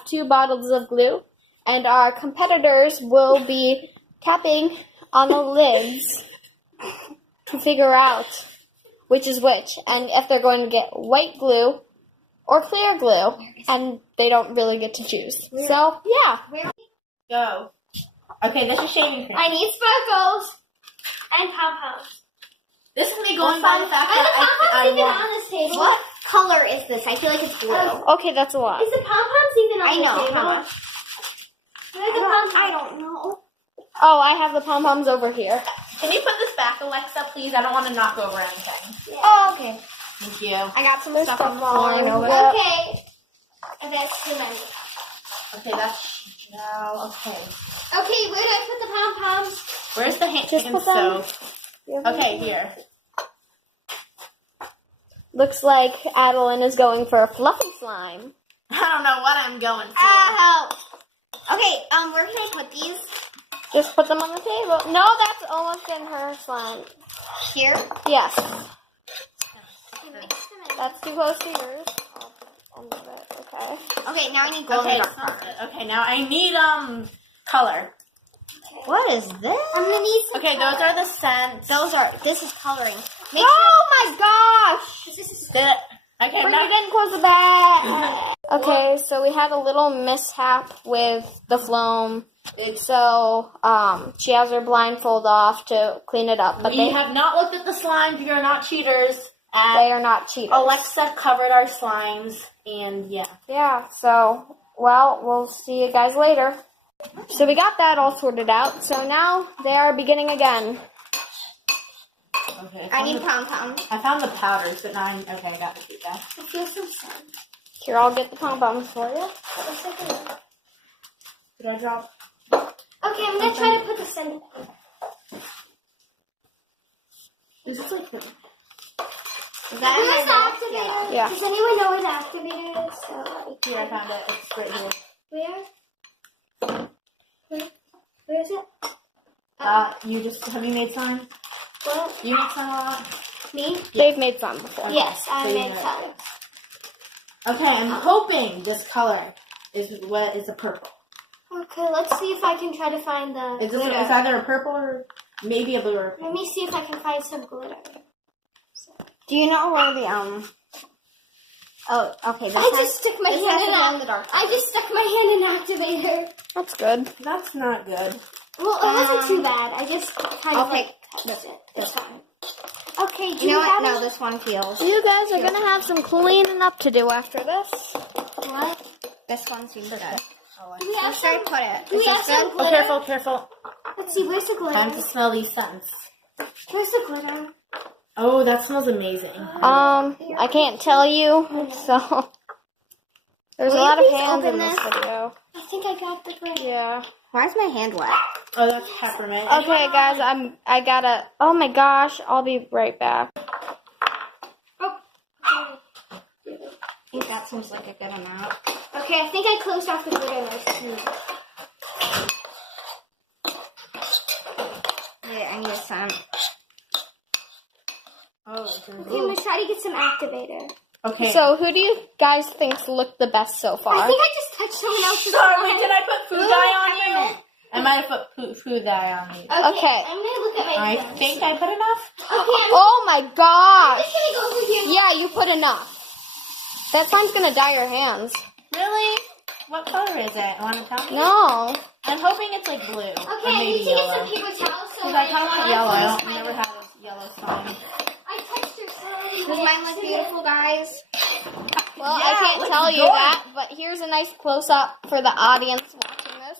have 2 bottles of glue, and our competitors will be tapping on the lids to figure out which is which, and if they're going to get white glue or clear glue, and they don't really get to choose. So, yeah. Go. Okay, this is shaving cream. I need sparkles and pom-poms. This is me going by the fact Are the that pom-poms even want. on this table? What color is this? I feel like it's blue. Okay, that's a lot. Is the pom-poms even on I the know. table? How much? Where's the pom-poms? I don't know. Oh, I have the pom-poms over here. Can you put this back, Alexa, please? I don't want to knock over anything. Oh, okay. Thank you. I got some There's stuff stuff on the floor. falling over. Okay. And that's too many. Okay, that's now okay. Okay, where do I put the pom-poms? Where's the hand Just chicken put them- stove? Okay, here. Looks like Adeline is going for a fluffy slime. I don't know what I'm going for. Help. Okay, where can I put these? Just put them on the table. No, that's almost in her slime. Here? Yes. That's too close to yours. I'll move it. Okay. Okay, now I need glow in Okay, the dark part. okay, now I need color. What is this? I'm gonna need some Okay, those are the scents. This is coloring. Make Oh my gosh! Okay, Bring now it in close the back. Okay, so we had a little mishap with the foam. So, she has her blindfold off to clean it up. But we they have not looked at the slimes. We are not cheaters. they are not cheaters. Alexa covered our slimes, and yeah. Yeah, so, well, we'll see you guys later. So we got that all sorted out. So now they are beginning again. Okay. I need pom-poms. I found the powders, but now I'm okay. I got to do that. I feel some sun. Here, I'll get the pom-poms for you. Did I drop? Okay, I'm gonna try to put the scent. Is this like the? Is that Where's the in my activator? Yeah. Does anyone know where the activator is? So, Here, I found it. It's right here. Where is it? You just have you made some? What? You made some a lot. Me? They've made some before. Yes, I So you made know it. some. Okay, I'm hoping this color is what is a purple. Okay, let's see if I can try to find the Is this glitter. it's either a purple or maybe a blue or Let me see if I can find some glitter. Do you know where the Oh, okay. This I just stuck my this hand has in to be on the dark I just stuck my hand in activator. That's good. That's not good. Well, it wasn't too bad. I just kind of Okay. touched it. It's fine. Okay, do You know have what? No, any- this one feels. You guys are gonna have some cleaning up to do after this. What? This one seems good. Do we have Where should I some? put it? Do Is we have this some good? Oh, glitter? careful, careful. Let's see. Where's the Time glitter? to smell these scents. Where's the glitter? Oh, that smells amazing. I can't tell you, so there's a Will you lot of please hands open in this this? video. I think I got the glitter. Yeah. Why is my hand wet? Oh, that's peppermint. Okay, guys, I gotta. Oh my gosh, I'll be right back. Oh. I think that seems like a good amount. Okay, I think I closed off the glitter nicely. Wait, I need a scent. Oh, Okay, I'm gonna try to get some activator. okay. So, who do you guys think look the best so I far? think I just touched someone else's Sorry, hand. did I put food dye on you? I might have put food dye on you. Okay. I'm gonna look at my I hands. think I put enough. Okay, I'm Oh my gosh! just gonna go over here. Yeah, you put enough. That slime's gonna dye your hands. Really? What color is it? Want to tell me? No. I'm hoping it's like blue. Okay, or I maybe need to get yellow. some paper towels. So Because I kind of want yellow. I've I never had a yellow slime. touched your slime. Does mine look beautiful, guys? Well, Yeah, I it can't looks tell you good. that, but here's a nice close-up for the audience watching this.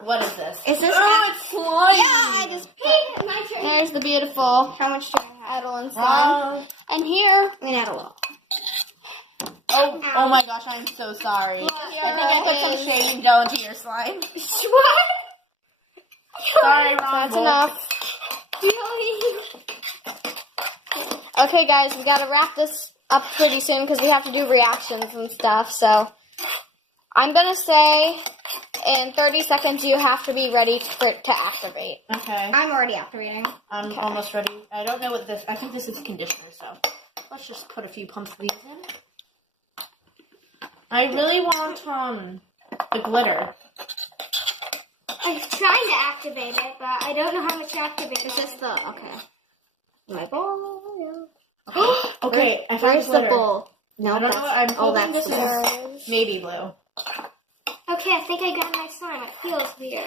What is this? Is this? Oh, it's slime. Yeah, I just. Hey, my turn. There's the beautiful How much do I have? Adeline slime. And here, I'm gonna add a little. Oh my gosh, I'm so sorry. I think I put some shaving gel into your slime. What? Sorry, wrong. that's bowl. enough. Really? Okay, guys, we gotta wrap this up pretty soon because we have to do reactions and stuff. So, I'm gonna say in 30 seconds you have to be ready for it to activate. Okay. I'm already activating. I'm almost ready. I don't know what this. I think this is conditioner. So let's just put a few pumps of these in. I really want the glitter. I'm trying to activate it, but I don't know how much to activate. Is this the okay? My ball. Okay, I found Where's the glitter. ball? No, I don't know. I'm hoping that's this is navy blue. Okay, I think I got my slime. It feels weird.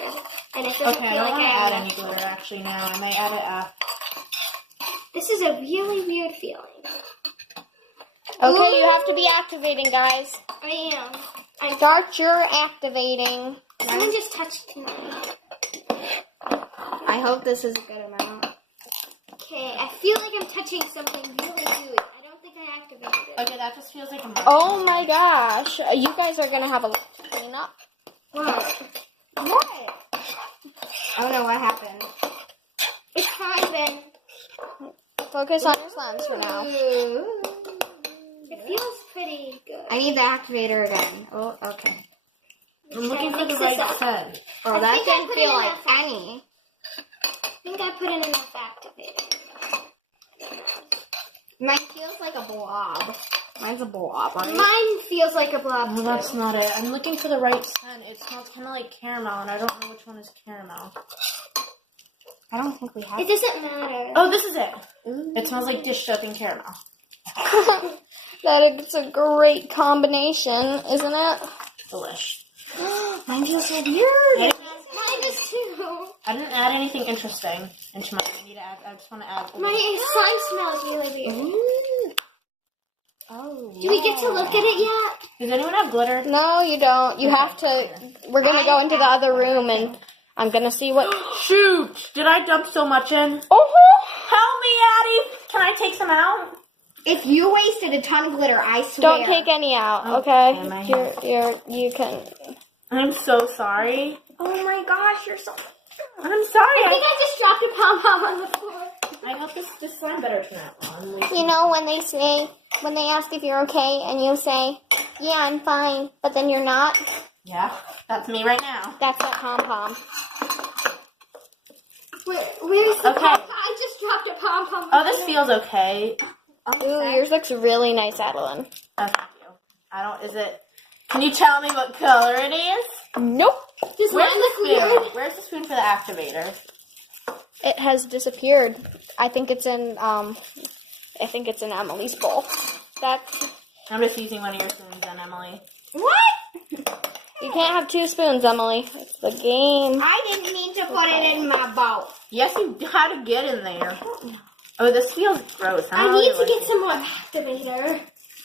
And it doesn't Okay, I feel don't like want to I add have any glitter actually now. I might add it after. This is a really weird feeling. Okay, you have to be activating, guys. I am. Start your activating. Someone just touched me. I hope this is a good amount. Okay, I feel like I'm touching something really gooey. I don't think I activated it. Okay, that just feels like a mark. Oh my gosh, you guys are gonna have a lot to clean up. What? What? I don't know what happened. It's fine, Ben. Focus on your slimes for now. It feels pretty good. I need the activator again. Oh, okay. I'm looking for the right scent. Oh, I that think I didn't put feel it in like that any. I think I put in enough activator. Mine feels like a blob. Mine's a blob. Mine feels like a blob No, too. that's not it. I'm looking for the right scent. It smells kind of like caramel, and I don't know which one is caramel. I don't think we have. It doesn't matter. Oh, this is it. It smells like dish soap and caramel. That's a great combination, isn't it? Delish. Mine feels so weird. Mine is too. I didn't add anything interesting into mine. I just want to add. My slime smells really weird. Oh. Do we get to look at it yet? Does anyone have glitter? No, you don't. You have to. We're gonna go into the other room, and I'm gonna see what. Shoot! Did I dump so much in? Oh! Help me, Addie! Can I take some out? If you wasted a ton of glitter, I swear. Don't take any out, Okay, my okay? You can. I'm so sorry. Oh my gosh, you're so. I'm sorry. I think I just dropped a pom-pom on the floor. I hope this slime better turn out. You know when they ask if you're okay, and you say, "Yeah, I'm fine," but then you're not. Yeah, that's me right now. That's that pom pom. Where's the Okay. pom-pom? I just dropped a pom-pom. Oh, this feels okay. Ooh, yours looks really nice, Adeline. Oh, thank you. I don't. Is it? Can you tell me what color it is? Nope. Does Where's mine the look spoon? weird? Where's the spoon for the activator? It has disappeared. I think it's in Emily's bowl. That's I'm just using one of your spoons then, Emily. What? you can't have two spoons, Emily. It's the game. I didn't mean to put it in my bowl. Yes, you had to get in there. Oh, this feels gross. I need to get some more activator.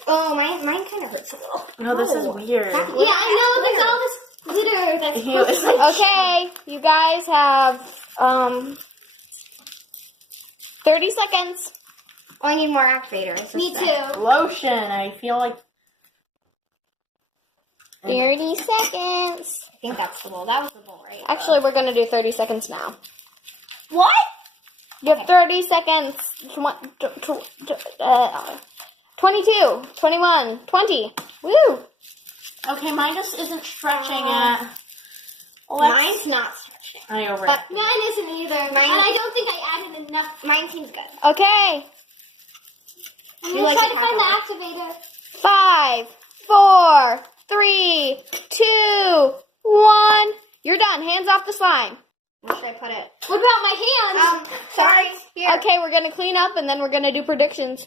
Oh, mine kind of hurts a little. No, this is weird. Yeah, I know. There's all this glitter that's Ew, it's like Okay, you guys have 30 seconds. Oh, I need more activators. Me too. lotion. I feel like 30 seconds. I think that's the bowl. That was the bowl, right? Actually, we're gonna do 30 seconds now. What? You have 30 seconds. 22, 21, 20. Woo! okay. Mine just isn't stretching at. Mine's not. I over it. Mine isn't either. And I don't think I added enough. Mine seems good. Okay. I'm You gonna like try to to have find the activator. 5, 4, 3, 2, 1. You're done. Hands off the slime. Where should I put it? What about my hands? Sorry. Here. Okay, we're gonna clean up and then we're gonna do predictions.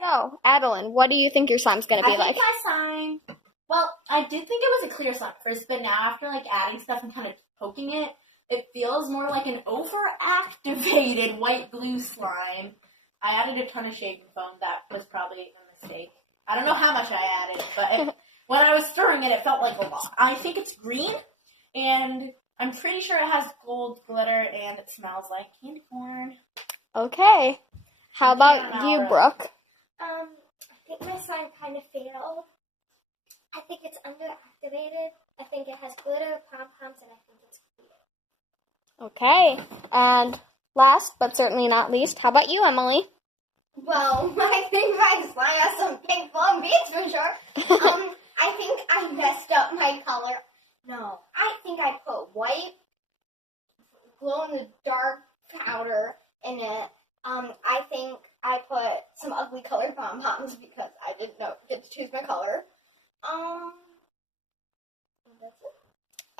No, Adeline, what do you think your slime's gonna be I like? think my slime. Well, I did think it was a clear slime at first, but now after like adding stuff and kind of poking it, it feels more like an overactivated white glue slime. I added a ton of shaving foam. That was probably a mistake. I don't know how much I added, but when I was stirring it, it felt like a lot. I think it's green, and I'm pretty sure it has gold glitter, and it smells like candy corn. Okay. How about you, Brooke? I think my slime kind of failed. I think it's underactivated. I think it has glitter, pom-poms, and I think it's weird. Okay. And last but certainly not least, how about you, Emily? Well, I think my slime has some pink blonde beads for sure. I think I messed up my color. No, I think I put white glow-in-the-dark powder in it. I think I put some ugly colored pom-poms because I didn't get to choose my color.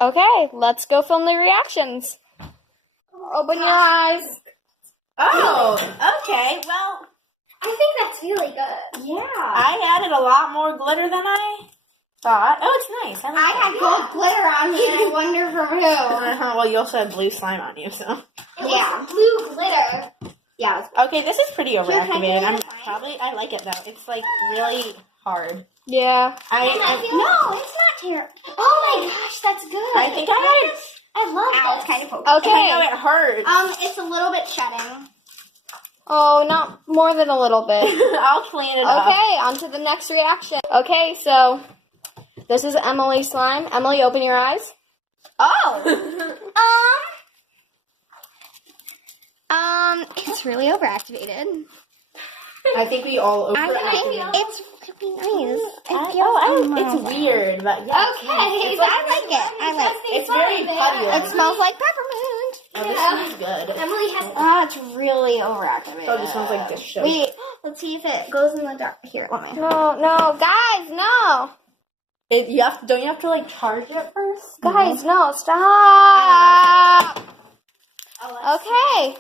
Okay, let's go film the reactions. Open your eyes. Oh, okay. Well, I think that's really good. yeah. I added a lot more glitter than I thought. Oh, it's nice. I had gold glitter on me, and I wonder from who. Well, you also had blue slime on you, so. Yeah, blue glitter. Yeah. Okay, this is pretty overactivated. I like it though. It's like really hard. Yeah. No, it's not terrible. Oh my gosh, that's good. I think I love Ow, this. it's kind of pokey. I Okay. know it hurts. It's a little bit shedding. Oh, not more than a little bit. I'll clean it up. Okay, on to the next reaction. Okay, so this is Emily's slime. Emily, open your eyes. Oh. It's really overactivated. I think we all I think overactivated. it's pretty nice. It's weird, but yeah. Okay, It's like, I like it. I like it. it's very putty. It smells like peppermint. Oh, this smells good. Emily has. It's really overactivated. Oh, this smells like dish soap. Wait, let's see if it goes in the dark. Here, let me. No, guys, no. Don't you have to like charge it first? Guys, no, stop. Okay,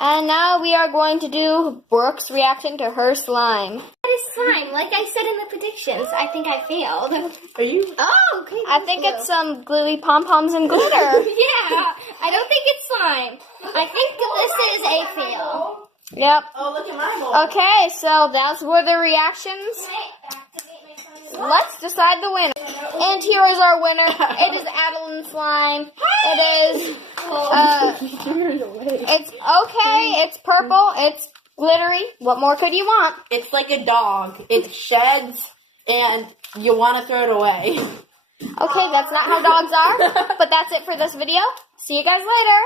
and now we are going to do Brooke's reaction to her slime. That is slime. Like I said in the predictions, I think I failed. Are you? Oh, okay. I think it's some gluey pom-poms and glitter. Yeah, I don't think it's slime. I think this is a fail. Yep. Oh, look at my bowl. Okay, so those were the reactions. Let's decide the winner. And here is our winner. It is Adeline Slime. It is, it's okay. It's purple. It's glittery. What more could you want? It's like a dog. It sheds, and you want to throw it away. Okay, that's not how dogs are. But that's it for this video. See you guys later.